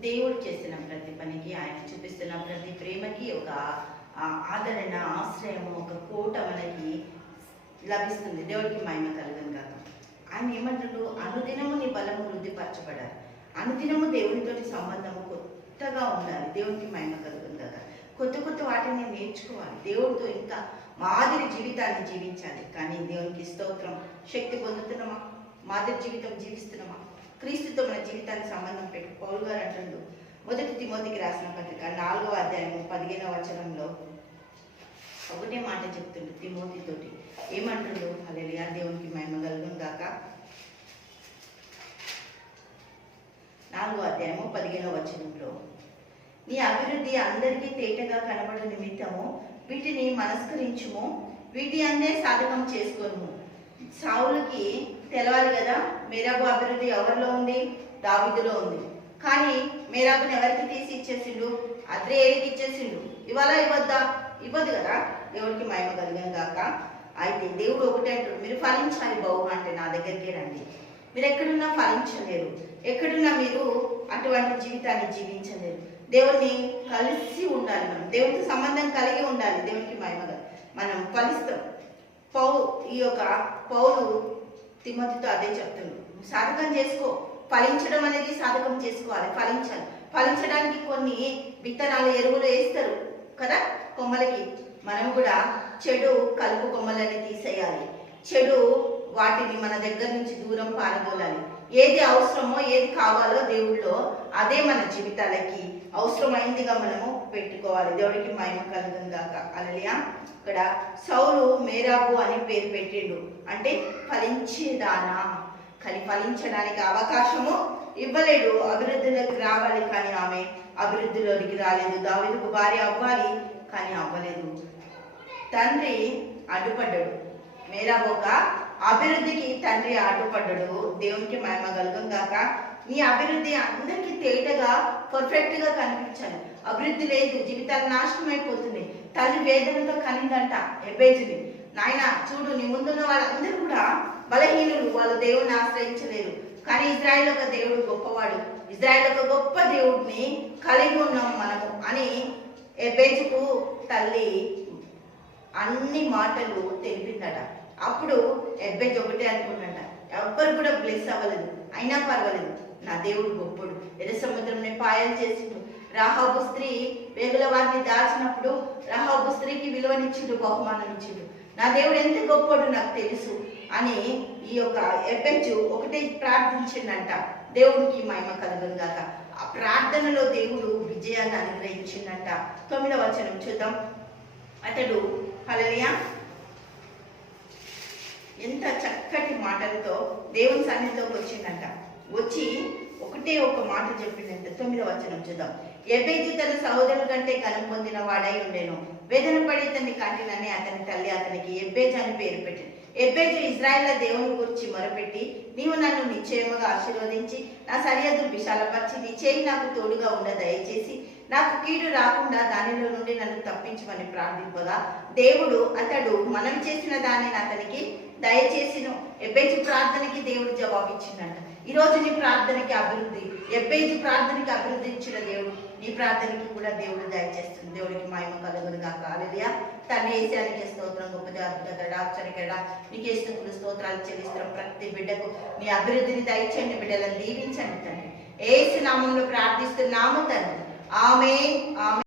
దేవుడికి చేసిన ప్రతి పనికి ఆయన చూపిస్తున్న ప్రతి ప్రేమకి ఒక ఆదరణ ఆశ్రయము ఒక కోట మనకి లభిస్తుంది. దేవుడికి మహిమ కలుగును కాక ఆయన ఏమంటారు అనుదినము నీ బలము వృద్ధిపరచబడాలి. అనుదినము దేవునితోటి సంబంధము కొత్తగా ఉండాలి. దేవునికి మహిమ కలుగును కాక కొత్త కొత్త వాటిని నేర్చుకోవాలి. దేవుడితో ఇంకా మాదిరి జీవితాన్ని జీవించాలి. కానీ దేవునికి స్తోత్రం శక్తి పొందుతున్నామా? మాదిరి జీవితం జీవిస్తున్నామా? క్రీస్తుతో జీవితానికి సంబంధం పెట్టి. పౌరు గారు అంటుండు మొదటి తిమోతికి రాసిన పత్రిక నాలుగో అధ్యాయము పదిహేనవ వచనంలో ఒకటే మాట చెప్తుండు తిమోతితోటి. ఏమంటుండు? హల్లెలూయా దేవునికి మహిమ కలుగును గాక. నాలుగో అధ్యాయము పదిహేనవ వచనంలో నీ అభివృద్ధి అందరికీ తేటగా కనబడు నిమిత్తము వీటిని మనస్కరించుము వీటి అందే సాధకం చేసుకోను సావులకి తెలవాలి కదా మేరాబు అభివృద్ధి ఎవరిలో ఉంది? దావిదులో ఉంది. కానీ మేరాకుని ఎవరికి తీసి ఇచ్చేసిండు? అద్రే ఏడికి ఇచ్చేసిండు. ఇవాళ ఇవ్వద్దా? ఇవ్వదు కదా? దేవుడికి మహిమ కలిగాను కాక అయితే దేవుడు ఒకటే అంటాడు మీరు ఫలించాలి బహు అంటే నా దగ్గరికి రండి. మీరు ఎక్కడున్నా ఫలించలేరు. ఎక్కడున్నా మీరు అటువంటి జీవితాన్ని జీవించలేరు. దేవుణ్ణి కలిసి ఉండాలి మనం. దేవుడితో సంబంధం కలిగి ఉండాలి. దేవునికి మహిమగా మనం ఫలిస్తాం. పౌ ఈ యొక్క పౌలు తిమ్మతితో అదే చెప్తున్నాడు సాధకం చేసుకో. ఫలించడం అనేది సాధకం చేసుకోవాలి. ఫలించాలి. ఫలించడానికి కొన్ని విత్తనాలు ఎరువులు వేస్తారు కదా కొమ్మలకి. మనం కూడా చెడు కలుపు కొమ్మలని తీసేయాలి. చెడు వాటిని మన దగ్గర నుంచి దూరం పారదోలాలి ఏది అవసరమో ఏది కావాలో దేవుళ్ళో అదే మన జీవితాలకి అవసరమైందిగా మనము పెట్టుకోవాలి. దేవుడికి మహిమ కలుగును గాక. అలలియా ఇక్కడ సౌలు మేరాబు అని పేరు పెట్టిండు. అంటే ఫలించేదానా కానీ ఫలించడానికి అవకాశము ఇవ్వలేడు. అభివృద్ధిలోకి రావాలి కానీ ఆమె అభివృద్ధిలోనికి రాలేదు. దావిదుకు భార్య అవ్వాలి కానీ అవ్వలేదు. తండ్రి అడ్డుపడ్డాడు. మేరా ఒక అభివృద్ధికి తండ్రి అడ్డుపడ్డాడు. దేవునికి మహిమ కలుగం కాక నీ అభివృద్ధి అందరికీ తేటగా పర్ఫెక్ట్గా కనిపించాలి. అభివృద్ధి లేదు జీవితాలు నాశనం అయిపోతుంది తల్లి వేదనతో కనిందంట ఎబ్బేజుని నాయన చూడు నీ ముందున్న వాళ్ళందరూ బలహీనులు వాళ్ళు దేవుడిని ఆశ్రయించలేరు. కానీ ఇజ్రాయెల్ ఒక దేవుడు గొప్పవాడు. ఇజ్రాయెల్ ఒక గొప్ప దేవుడిని కలిగి ఉన్నాం మనము అని ఎబేజుకు తల్లి అన్ని మాటలు తెలిపిందట. అప్పుడు ఎబ్బేజ్ ఒకటే అనుకున్నట ఎవ్వరు కూడా బ్లెస్ అవ్వలేదు. అయినా పర్వాలేదు. నా దేవుడు గొప్పడు. ఎర్ర సముద్రంని పాయలు చేసిండు. రాహాబు స్త్రీ వేగుల వారిని దాచినప్పుడు రాహాబు స్త్రీకి విలువనిచ్చిండు బహుమానం ఇచ్చిండు నా దేవుడు ఎంత గొప్పడు నాకు తెలుసు అని ఈ యొక్క ఎబ్బెజ్జు ఒకటే ప్రార్థించిండంట దేవుడికి మహిమ కలుగును గాక. ఆ ప్రార్థనలో దేవుడు విజయాన్ని అనుగ్రహించిండంట తొమ్మిదవ వచనం చూద్దాం. అతడు హలలియా ఎంత చక్కటి మాటలతో దేవుని సన్నిధిలోకి వచ్చిందంట. వచ్చి ఒకటే ఒక మాట చెప్పిందంట. తొమ్మిదవ వచనం చూద్దాం. ఎబేజు తన సహోదరుల కంటే ఘనం పొందిన వాడై ఉండేను. వేదన పడి అతన్ని కంటినని అతని తల్లి అతనికి ఎబ్బేజ్ అని పేరు పెట్టింది. ఎబ్బేజ్ ఇజ్రాయిల్ దేవుని గురించి మొరపెట్టి నీవు నన్ను నిశ్చయముగా ఆశీర్వదించి నా సరిహద్దు విశాలపరిచి నీ చేయి నాకు తోడుగా ఉన్న దయచేసి నాకు కీడు రాకుండా దానిలో నుండి నన్ను తప్పించమని ప్రార్థింపగా దేవుడు అతడు మనం చేసిన దానిని అతనికి దయచేసిను. ఎబ్బేజు ప్రార్థనకి దేవుడు జవాబిచ్చిందంట. ఈ రోజు నీ ప్రార్థనకి అభివృద్ధి ఎబ్బేజు ప్రార్థనకి అభివృద్ధి ఇచ్చిన దేవుడు నీ ప్రార్థనకి కూడా దేవుడు దయచేస్తుంది. దేవుడికి మహిమ కాక కాలేదియా తండ్రి ఏసానికి స్తోత్రం గొప్ప జాగ్రత్త ఆశ్చర్యకడ నీకు స్థుతులు స్తోత్రాలు చెల్లిస్తున్నాం. ప్రతి బిడ్డకు నీ అభివృద్ధిని దయచండి బిడ్డలను దీవించండి తండ్రి. ఏసు నామంలో ప్రార్థిస్తున్నాము తండ్రి. ఆమె ఆమె